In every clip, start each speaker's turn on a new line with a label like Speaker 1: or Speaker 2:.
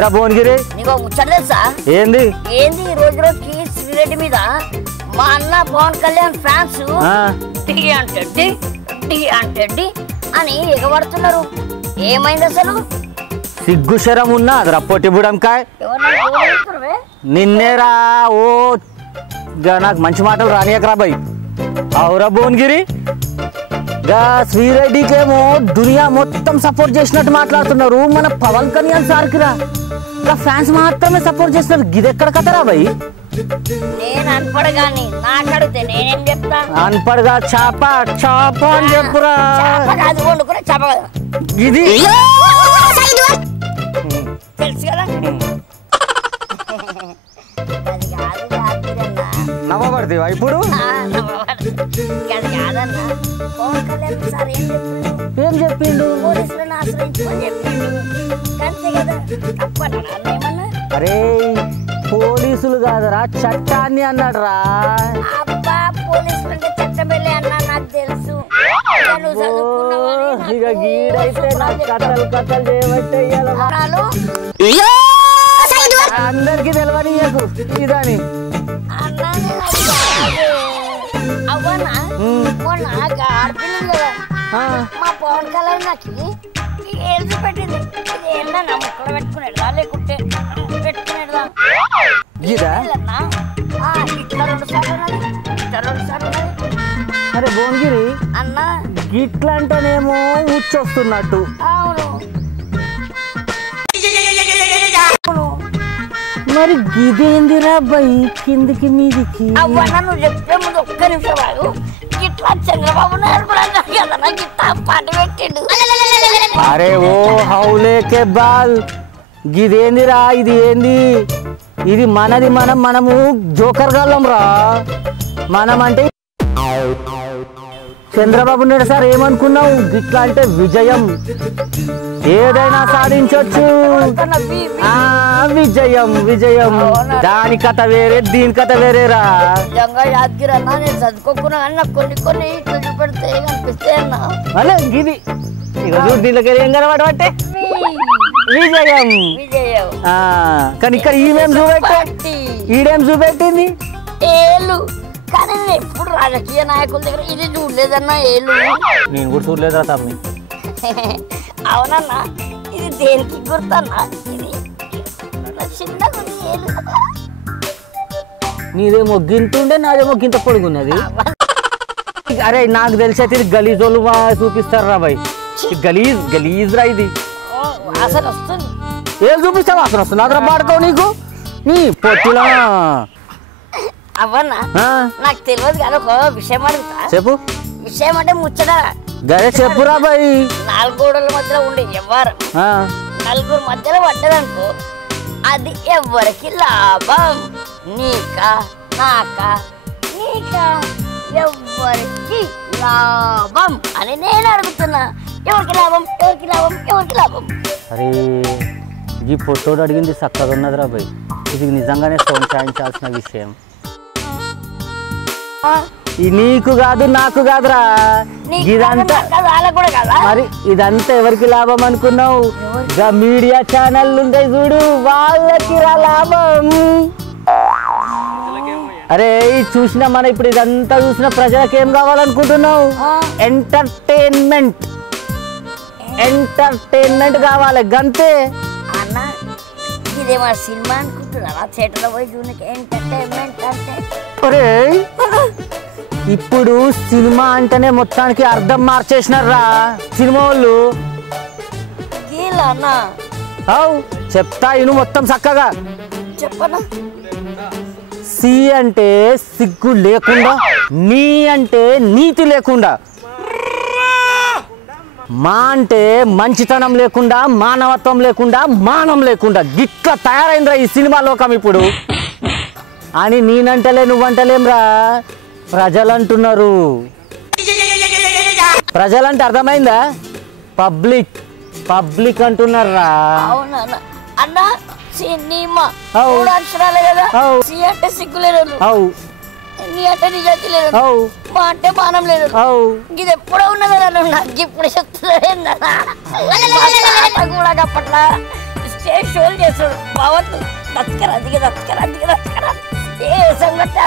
Speaker 1: ఏంద్రా భువనగిరి?
Speaker 2: నీకు
Speaker 1: ఏంది?
Speaker 2: ఏంది ఈ రోజు రోజుకి శ్రీరెడ్డి మీద మా అన్న పవన్ కళ్యాణ్ ఫ్యాన్స్ టీ అంటే టీ, అంటే అని ఎగబడుతున్నారు. ఏమైంది అసలు?
Speaker 1: సిగ్గు శరం ఉన్నా అదిరా పొట్టి బుడంకాయ్.
Speaker 2: ఎవరన్నా గోడెడుతుర్రువే?
Speaker 1: నిన్నేరా ఓ నాకు మంచి మాటలు రానియకరా బై అవురా భువనగిరి? గా శ్రీరెడ్డికేమో దునియా మొత్తం సపోర్ట్ చేసినట్టు మాట్లాడుతున్నారు. మన పవన్ కళ్యాణ్ సార్కి రా. ఫ్యాన్స్ మాత్రమే సపోర్ట్ చేస్తున్నారు. గిదెక్కడ కథరా
Speaker 2: చెప్తా?
Speaker 1: అన్పడగా చాప చాప అని చెప్పురా. ఇది?
Speaker 2: తెలుసు కదా? అంతే కదా? తప్పన్నా ఏమన్నా?
Speaker 1: అరే పోలీసులు కాదురా చట్టాన్ని అన్నాడు రా
Speaker 2: ఇక
Speaker 1: గీడైతే నాకు కథలు కథలు చేయబట్టే అందరికి తెలియదు ఇదని.
Speaker 2: మొన్న కదా. మా పవన్ కళ్యాణ్ నాకు ఏది పెట్టింది. ఏంటన్నా పెట్టుకునేదా లేకుంటే పెట్టుకునేదా?
Speaker 1: ఇదా?
Speaker 2: ఏదన్నా? ఆ, ఇట్లా రెండు సార్లు ఉన్నది. ఇట్లా రెండు సార్లు ఉన్నది.
Speaker 1: అరే భువనగిరి
Speaker 2: అన్నా.
Speaker 1: గిట్లా అంటేనేమో ఉచ్చొస్తున్నట్టు.
Speaker 2: అవును. అవును.
Speaker 1: మరి గిదేందిరా బై? కిందికి మీదికి?
Speaker 2: అవ్వన్న నువ్వు చెప్పే ముందు ఒక్క నిమిషం చంద్రబాబు నాయుడు కూడా అన్నాడు కదా నాకు పాట పెట్టిండు.
Speaker 1: అరే ఓ హౌలేకే బాల్ గిదేందిరా ఇది ఏంది? ఇది మనది మనం మనము జోకర్ గల్లం రా. మనం అంటే చంద్రబాబు నాయుడు సార్ ఏమనుకున్నావు? గిట్లా అంటే విజయం ఏదైనా ఆ విజయం విజయం. దాని కథ వేరే దీని కథ వేరేరా.
Speaker 2: నిజంగా యాదగిరి అన్న నేను చదువుకోకున్నా కానీ నాకు కొన్ని కొన్ని ఇట్లా చూపెడితే కనిపిస్తాయి అన్న?
Speaker 1: అలే గిది ఇక చూడు దీంట్లోకి ఏం కనబడబట్టే విజయం. కానీ ఇక్కడ ఈమెం చూపెట్టే ఈడేం చూపెట్టింది?
Speaker 2: ఏలు. కానీ నేను ఎప్పుడు రాజకీయ నాయకుల దగ్గర ఇది చూడలేదన్న ఏలు
Speaker 1: నేను కూడా చూడలేదురా తమ్మి.
Speaker 2: అవునన్నా ఇది దేనికి గుర్తన్నా? ఇది చిన్నగా ఉంది ఏలు
Speaker 1: నీదేమో గింతుండే నాదేమో గింత పొడుగున్నది. అరే నాకు తెలిసి అయితే ఇది గలీజోళ్ళు మా చూపిస్తారు రా బాయ్ గలీజ్ గలీజ్ రా ఇది.
Speaker 2: ఓ, వాసన వస్తుంది.
Speaker 1: ఏం చూపిస్తావు? అసలు వస్తుంది. అదరా పాడుకోవు నీకు? నీ పొట్టిలా
Speaker 2: అవన్నా? నాకు తెలియదు కానీ ఒక విషయం అడుగుతా.
Speaker 1: చెప్పు.
Speaker 2: విషయం అంటే ముచ్చట.
Speaker 1: గదే చెప్పురా బాయ్.
Speaker 2: నాలుగు గోడల మధ్యలో ఉండే ఎవరు
Speaker 1: ఆ,
Speaker 2: నలుగురు మధ్యలో పడ్డదనుకో అది ఎవరికి లాభం. నీకా నాకా నీకా ఎవరికి లాభం అని నేను అడుగుతున్నా. ఎవరికి లాభం ఎవరికి లాభం ఎవరికి లాభం?
Speaker 1: అరే ఈ పొట్టోడు అడిగింది చక్కగా ఉన్నదిరా బాయ్. ఇది నిజంగానే సోంచాయించాల్సిన విషయం.
Speaker 2: ఆ,
Speaker 1: ఈ నీకు కాదు నాకు కాదురా. ఇదంతా మరి ఇదంతా ఎవరికి లాభం అనుకున్నావు? గా మీడియా ఛానల్ ఉంటాయి చూడు వాళ్ళకి లాభం. అరే చూసిన మన ఇప్పుడు ఇదంతా చూసిన ప్రజలకు ఏం కావాలనుకుంటున్నావు. ఎంటర్టైన్మెంట్ ఎంటర్టైన్మెంట్ కావాలి గంతే.
Speaker 2: అన్న ఇదేమో సినిమా అనుకుంటున్నారా థియేటర్లో పోయి చూడడానికి ఎంటర్టైన్మెంట్ అంటే
Speaker 1: ఒరే ఇప్పుడు సినిమా అంటేనే మొత్తానికి అర్థం మార్చేసినారా సినిమా వాళ్ళు
Speaker 2: గీలా అన్న
Speaker 1: అవు చెప్తా ఇను మొత్తం చక్కగా
Speaker 2: చెప్పనా
Speaker 1: సి అంటే సిగ్గు లేకుండా నీ అంటే నీతి లేకుండా మా అంటే మంచితనం లేకుండా మానవత్వం లేకుండా మానం లేకుండా గిట్ల తయారైందిరా ఈ సినిమా లోకం ఇప్పుడు. అని నేనంటలే నువ్వంటలేంరా. ప్రజలు అంటున్నారు ప్రజలంటే అర్థమైందా? పబ్లిక్ పబ్లిక్ అంటున్నారా?
Speaker 2: అన్న సినిమా.
Speaker 1: అవు.
Speaker 2: మూడు అక్షరాలే కదా.
Speaker 1: అవు.
Speaker 2: సి అంటే సిగ్గు లేదు
Speaker 1: అవు.
Speaker 2: నీ అంటే నిజాతి లేదు
Speaker 1: అవు.
Speaker 2: మా అంటే మానం లేదు
Speaker 1: అవు.
Speaker 2: ఇది ఎప్పుడో ఉన్నది నువ్వు నాకు ఇప్పుడు చెప్తున్నా కూడా అప్పట్లా చేసి షోలు చేస్తాడు బావద్దు. దత్కరా దిగ దత్కరా దిగ దత్కరా ఏ సంగతి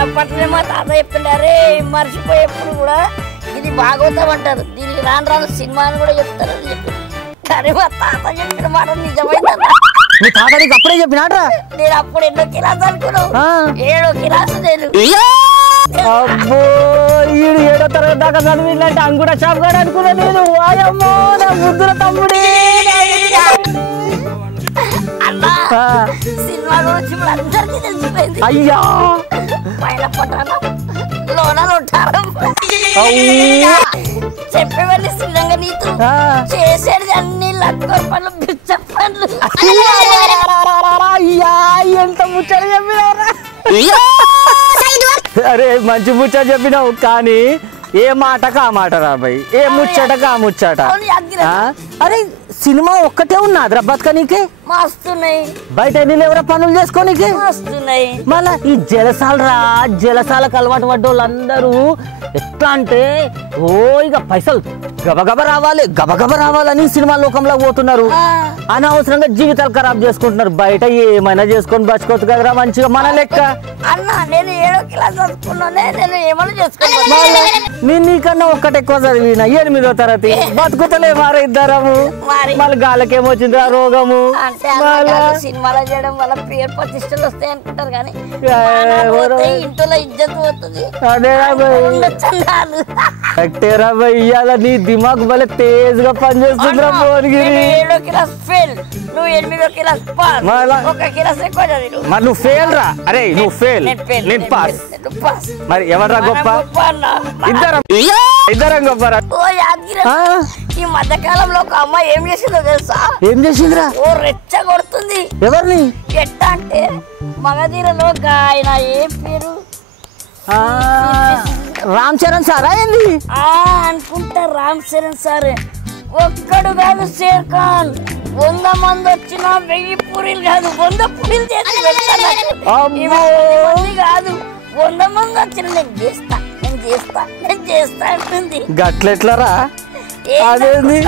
Speaker 2: అప్పట్లే మా తాత చెప్తుండే మర్చిపోయేప్పుడు కూడా ఇది భాగవతం అంటారు. దీనికి రాను రాను సినిమా అని కూడా చెప్తారు అని చెప్పి. కానీ మా తాత చెప్పిన మాట నిజమైందా?
Speaker 1: మీ తాత నీకు అప్పుడే చెప్పినాడ్రా?
Speaker 2: నేను అప్పుడు ఎన్నో కిలాస్ అనుకున్నావు.
Speaker 1: ఆ.
Speaker 2: ఏడో కిలాస్ నేను.
Speaker 1: అబ్బో ఈడు ఏడో తరగతి దాకా చదివిందంటే అంగుడ షాప్ గాడు అనుకున్నా నేను. వాయమ్మో నా ముద్దుల తమ్ముడే. అయ్యా!
Speaker 2: పైన పట్టాను లోన ఉంటారు
Speaker 1: అయ్యా.
Speaker 2: చెప్పేవన్నీ శ్రీరంగ నీతు.
Speaker 1: ఆ.
Speaker 2: చేసేది అన్ని లక్కర్ పనులు బిచ్చ పనులు.
Speaker 1: అయ్యా ఎంత ముచ్చట చెప్పినావురా. అరే మంచి ముచ్చట చెప్పినావు కానీ ఏ మాటకు ఆ మాట రాబాయి ఏ ముచ్చటకు ఆ ముచ్చట.
Speaker 2: యాదగిరి.
Speaker 1: ఆ? అరే సినిమా ఒక్కటే ఉన్నది బతకనీకే?
Speaker 2: మస్తున్నాయి.
Speaker 1: బయట ఎన్ని లేవరా పనులు చేసుకోనీకే?
Speaker 2: మస్తున్నాయి.
Speaker 1: మళ్ళా ఈ జలసాలు రా జలసాలకు అలవాటు పడ్డ వాళ్ళందరూ ఎట్లా అంటే ఓ ఇక పైసలు గబగబ రావాలి గబగబ రావాలని సినిమా లోకంలో పోతున్నారు. అనవసరంగా జీవితాలు ఖరాబ్ చేసుకుంటున్నారు. బయట ఏమైనా చేసుకొని బతుకోవచ్చు కదరా మంచిగా మన లెక్క.
Speaker 2: అన్న నేను ఏడో క్లాస్ చదువుకున్నానే నేను ఏమైనా చేసుకోవాలి
Speaker 1: నేను నీకన్నా ఒక్కటి ఎక్కువ చదివిన. ఎనిమిదో తరగతి. బతుకుతలే మారా ఇద్దరము. మళ్ళీ గాలకేమొచ్చింది ఆ రోగము?
Speaker 2: సినిమాలో చేయడం వల్ల పేరు ప్రతిష్టలు వస్తాయి అనుకుంటారు కానీ ఇంట్లో ఇజ్జత్ పోతుంది.
Speaker 1: అదే రా నీ దిమాగ్ భలే తేజ్గా పనిచేస్తుందిరా భువనగిరి
Speaker 2: ఏడో క్లాస్ ఫెయిల్ నువ్వు ఎనిమిదో క్లాస్ పాస్
Speaker 1: మళ్ళా?
Speaker 2: ఒక క్లాస్ ఎక్కువ చదివి
Speaker 1: మరి నువ్వు ఫెయిల్ రా. అరే నువ్వు ఫెయిల్.
Speaker 2: నేను
Speaker 1: పాస్. మరి ఎవర్రా గొప్ప. ఇద్దరం. ఇద్దరం గొప్పరా?
Speaker 2: ఓ యాదగిరి.
Speaker 1: ఆ,
Speaker 2: ఈ మధ్య కాలంలో ఒక అమ్మాయి ఏం చేసిందో తెలుసా?
Speaker 1: ఏం చేసిందిరా?
Speaker 2: ఓ రెచ్చ కొడుతుంది.
Speaker 1: ఎవరిని?
Speaker 2: ఎట్టా అంటే మగధీరలో ఒక ఆయన ఏ పేరు?
Speaker 1: రామ్ చరణ్ సారా ఏంది?
Speaker 2: ఆ అనుకుంటా రామ్ చరణ్ సార్. ఒక్కడు కాదు షేర్ ఖాన్ వంద మంది వచ్చినా వెయ్యి పూరీలు కాదు. వంద పూరీలు చేసి కాదు. వంద మంది వచ్చిన నేను చేస్తా. నేను చేస్తా. నేను చేస్తా అంటుంది.
Speaker 1: గట్లెట్లరా? అదేంది?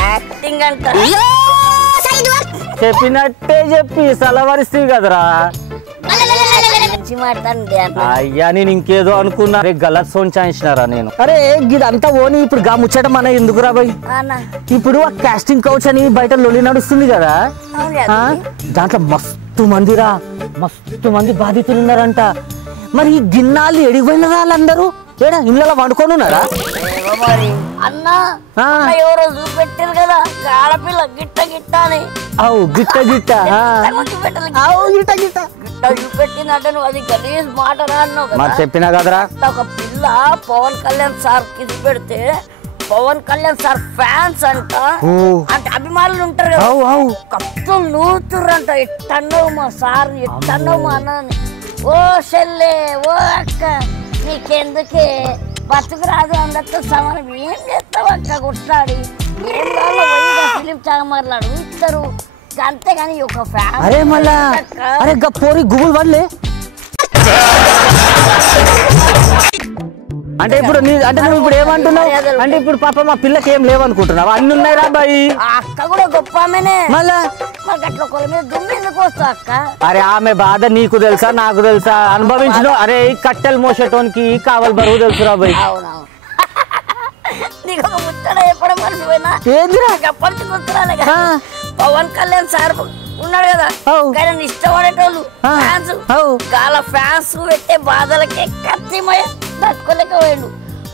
Speaker 2: యాక్టింగ్ అంట
Speaker 1: చెప్పినట్టే చెప్పి సలవరిస్తుంది కదరా?
Speaker 2: మంచి
Speaker 1: అయ్యా నేను ఇంకేదో అనుకున్నా. అరే గలత్ సోంచాయించినారా నేను? అరే ఇదంతా ఓని ఇప్పుడు గా ముచ్చట మన ఎందుకురా భయ్
Speaker 2: అన్న.
Speaker 1: ఇప్పుడు ఆ కాస్టింగ్ కౌచ్ అని బయట లొలి నడుస్తుంది కదా. దాంట్లో మస్తు మందిరా మస్తు మంది బాధితులు ఉన్నారంట మరి ఈ గిన్నాళ్ళు ఎడిగిపోయిన వాళ్ళందరూ? ఏడా ఇళ్ళలో వండుకొని ఉన్నారా?
Speaker 2: అన్న ఎవరో చూపెట్టారు కదా ఆడపిల్ల గిట్ట గిట్ట అని.
Speaker 1: అవు గిట్ట గిట్ట
Speaker 2: చూపెట్టిందంటే నువ్వు అది గలీజ్ మాట అన్నావు
Speaker 1: చెప్పినా కదరా?
Speaker 2: ఒక పిల్ల పవన్ కళ్యాణ్ సార్ కిసి పెడితే పవన్ కళ్యాణ్ సార్ ఫ్యాన్స్ అంట. అంటే అభిమానులు ఉంటారు కదా. కత్తులు నూతుర్రంట ఎట్టన్నావు మా సార్ ఎట్టన్నావు మా అన్నని. ఓ చెల్లె ఓ అక్క నీకెందుకే? బతుకు రాదు అందరితో సమానం. ఏం చేస్తావు అక్క కొట్లాడి ఏం ఫిలిం చాగమర్లాడు ఇస్తారు అంతేగాని ఒక ఫ్యాన్
Speaker 1: అరే మళ్ళా అరే గా పోరి అంటే ఇప్పుడు అంటే నువ్వు ఇప్పుడు ఏమంటున్నావు? అంటే ఇప్పుడు పాప మా పిల్లకి ఏం లేవనుకుంటున్నావు? అన్ని ఉన్నాయి రా బాయి.
Speaker 2: ఆ అక్క కూడా గొప్ప
Speaker 1: మళ్ళా? అరే ఆమె బాధ నీకు తెలుసా నాకు తెలుసా? అనుభవించిన అరే ఈ కట్టెలు మోసేటోనికి కావాలి బరువు తెలుసురా బాయ్.
Speaker 2: అవునవును. నీకు ఒక ముచ్చట ఎప్పుడు మర్చిపోయినా?
Speaker 1: ఏందిరా?
Speaker 2: నాకు అప్పటి గుర్తురాలే కదా.
Speaker 1: ఆ.
Speaker 2: పవన్ కళ్యాణ్ సార్ ఉన్నాడు కదా. కానీ ఇష్టపడేటోళ్ళు. ఫ్యాన్స్. గాల ఫ్యాన్స్ పెట్టే బాధలకి కత్తిమయ తట్టుకోలేకపోయాడు.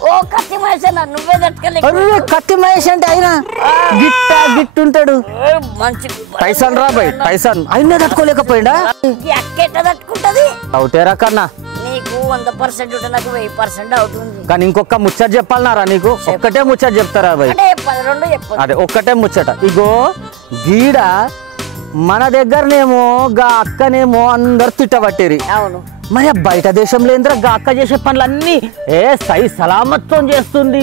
Speaker 2: ఓ కత్తిమయ సార్ నువ్వే తట్టుకోలేక
Speaker 1: కత్తి మహేష్ అంటే అయినా గిట్ట గిట్టుంటాడు.
Speaker 2: మంచి
Speaker 1: పైసన్ రా బాయ్ పైసన్ అయినా తట్టుకోలేకపోయిందా
Speaker 2: ఎట్లా తట్టుకుంటది.
Speaker 1: అవుతేరా కన్నా?
Speaker 2: నీకు వంద పర్సెంట్ ఉంటే నాకు వెయ్యి పర్సెంట్ అవుట్ ఉంది
Speaker 1: కానీ ఇంకొక ముచ్చట చెప్పాలన్నారా నీకు? ఒక్కటే ముచ్చట చెప్తారా బాయ్
Speaker 2: అంటే పది రెండు చెప్పదు
Speaker 1: అదే ఒక్కటే ముచ్చట. ఇగో గీడ మన దగ్గరనేమో గా అక్కనేమో అందరు తిట్టబట్టిరి.
Speaker 2: అవును.
Speaker 1: మరి బయట దేశంలో ఏంద్రా గా అక్క చేసే పనులన్నీ? ఏ సై సలామత్వం చేస్తుంది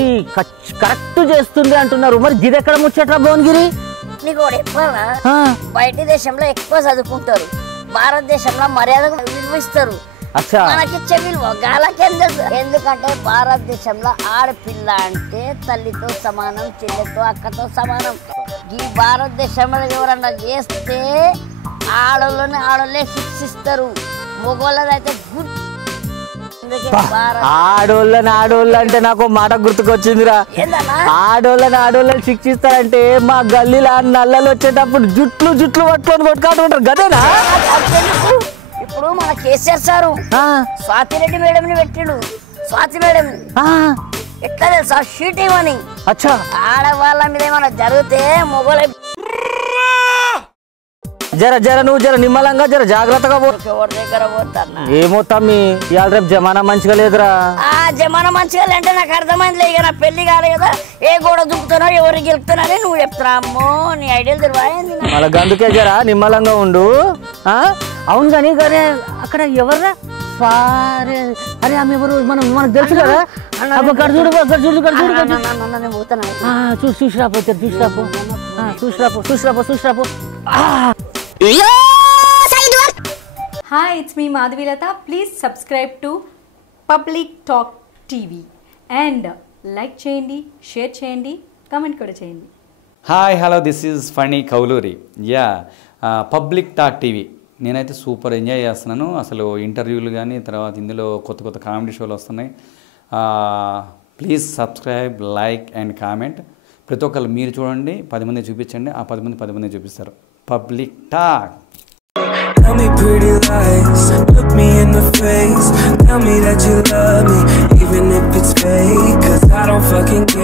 Speaker 1: కరెక్ట్ చేస్తుంది అంటున్నారు. మరి గిది ఎక్కడ ముచ్చట్రా భువనగిరి?
Speaker 2: నీకు బయట దేశంలో ఎక్కువ చదువుకుంటారు. భారతదేశంలో మర్యాద విలువిస్తారు. గాలకేం తెలుసు? ఎందుకంటే భారతదేశంలో ఆడపిల్ల అంటే తల్లితో సమానం చెల్లెతో అక్కతో సమానం. ఈ భారతదేశంలో ఎవరన్నా చేస్తే ఆడోళ్ళని ఆడోళ్ళే శిక్షిస్తారు. మగవాళ్ళదైతే గుడ్.
Speaker 1: ఆడోళ్ళని ఆడోళ్ళు అంటే నాకు మాట గుర్తుకొచ్చిందిరా. ఆడోళ్ళని ఆడోళ్ళని శిక్షిస్తారంటే మా గల్లీలో నల్లలు వచ్చేటప్పుడు జుట్లు జుట్లు పట్టుకొని కొట్టుకుంటుంటారు గదేనా?
Speaker 2: ఇప్పుడు మన కేసీఆర్ సారు
Speaker 1: ఆ,
Speaker 2: స్వాతిరెడ్డి మేడంని పెట్టిండు. స్వాతి మేడం. ఎట్లా తెలుసా? షీట్ ఇవ్వని
Speaker 1: అచ్చా.
Speaker 2: ఆడవాళ్ళ మీద ఏమైనా జరిగితే మొగలై
Speaker 1: జర జర నువ్వు జర నిమ్మలంగా జర జాగ్రత్తగా పో.
Speaker 2: ఎవరి దగ్గర
Speaker 1: ఏమో తమ్మి ఇవాళ రేపు జమానా మంచిగా లేదురా.
Speaker 2: ఆ జమాన మంచిగా అంటే నాకు అర్థమైంది ఇక నా పెళ్ళి కాలే కదా. ఏ గోడ దుక్కుతున్నా ఎవరు గెలుపుతున్నారని నువ్వు చెప్తున్నా. అమ్మో నీ ఐడియాలు తెలివాయింది
Speaker 1: మళ్ళీ అందుకే జర నిమ్మలంగా ఉండు. ఆ? అవును కానీ కానీ అక్కడ ఎవర్రా? అరే ఆమె ఎవరు? మనం మనకు తెలుసు కదా? అక్కడ చూడు అక్కడ చూడు చూడు చూసి చూసి రాపో చూసి రాపో ఆ, చూసి రాపో చూసి రాపో చూసి Rapo
Speaker 3: Hi, it's me Madhvilata. Please subscribe to Public Talk TV and like చేయండి షేర్ చేయండి కామెంట్ కూడా చేయండి.
Speaker 4: Hi hello this is Phani Kauluri yeah public talk TV నేనైతే సూపర్ ఎంజాయ్ చేస్తున్నాను. అసలు ఇంటర్వ్యూలు కానీ తర్వాత ఇందులో కొత్త కొత్త కామెడీ షోలు వస్తున్నాయి. Please subscribe like and comment. ప్రతి ఒక్కరు మీరు చూడండి పది మంది చూపించండి. ఆ పది మంది పది మంది చూపిస్తారు. Public talk.
Speaker 5: Tell me pretty lies, look me in the face. Tell me that you love me, even if it's fake. Cause I don't fucking care.